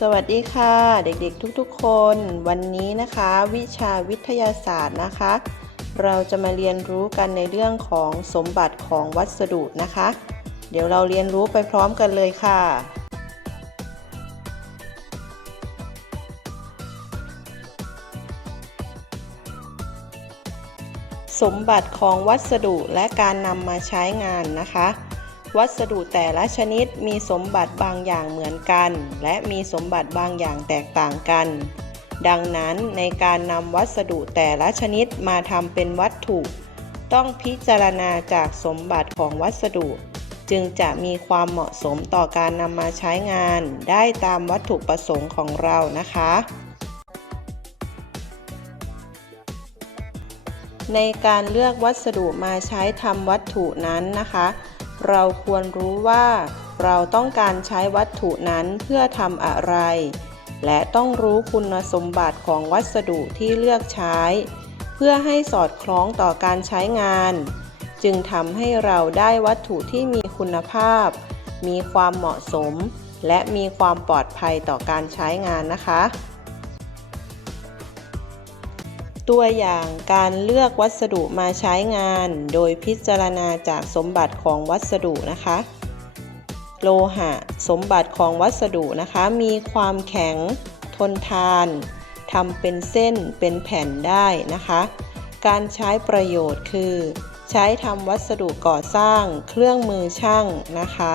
สวัสดีค่ะเด็กๆทุกๆคน วันนี้นะคะ วิชาวิทยาศาสตร์นะคะ เราจะมาเรียนรู้กันในเรื่องของสมบัติของวัสดุนะคะ เดี๋ยวเราเรียนรู้ไปพร้อมกันเลยค่ะ สมบัติของวัสดุและการนำมาใช้งานนะคะ วัสดุแต่ละชนิดมีสมบัติบางอย่างเหมือนกัน และมีสมบัติบางอย่างแตกต่างกัน ดังนั้นในการนำวัสดุแต่ละชนิดมาทำเป็นวัตถุ ต้องพิจารณาจากสมบัติของวัสดุ จึงจะมีความเหมาะสมต่อการนำมาใช้งานได้ตามวัตถุประสงค์ของเรานะคะในการเลือกวัสดุมาใช้ทำวัตถุนั้นนะคะ เราควรรู้ว่า เราต้องการใช้วัตถุนั้นเพื่อทำอะไร และต้องรู้คุณสมบัติของวัสดุที่เลือกใช้ เพื่อให้สอดคล้องต่อการใช้งาน จึงทำให้เราได้วัตถุที่มีคุณภาพ มีความเหมาะสม และมีความปลอดภัยต่อการใช้งานนะคะ ตัวอย่างการเลือกวัสดุมาใช้งาน โดยพิจารณาจากสมบัติของวัสดุนะคะ โลหะ สมบัติของวัสดุนะคะ มีความแข็งทนทานทำเป็นเส้นเป็นแผ่นได้นะคะ การใช้ประโยชน์คือ ใช้ทำวัสดุก่อสร้างเครื่องมือช่างนะคะ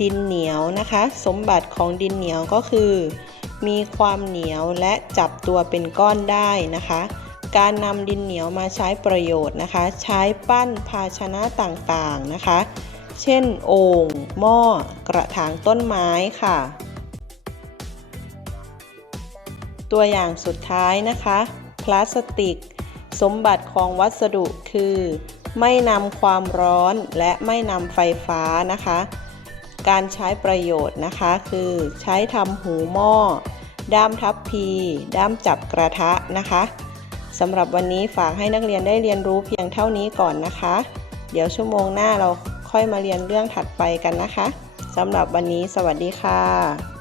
ดินเหนียวนะคะ สมบัติของดินเหนียวก็คือ มีความเหนียวและจับตัวเป็นก้อนได้นะคะ การนำดินเหนียวมาใช้ประโยชน์นะคะ ใช้ปั้นภาชนะต่างๆนะคะ เช่นโอ่งหม้อ กระถางต้นไม้ค่ะ ตัวอย่างสุดท้ายนะคะ พลาสติก สมบัติของวัสดุคือ ไม่นำความร้อนและไม่นำไฟฟ้านะคะ การใช้ประโยชน์นะคะ คือใช้ทำหูหม้อ ด้ามทับพี ด้ามจับกระทะนะคะสำหรับวันนี้ฝากให้นักเรียนได้เรียนรู้เพียงเท่านี้ก่อนนะคะ เดี๋ยวชั่วโมงหน้าเราค่อยมาเรียนเรื่องถัดไปกันนะคะสำหรับวันนี้สวัสดีค่ะ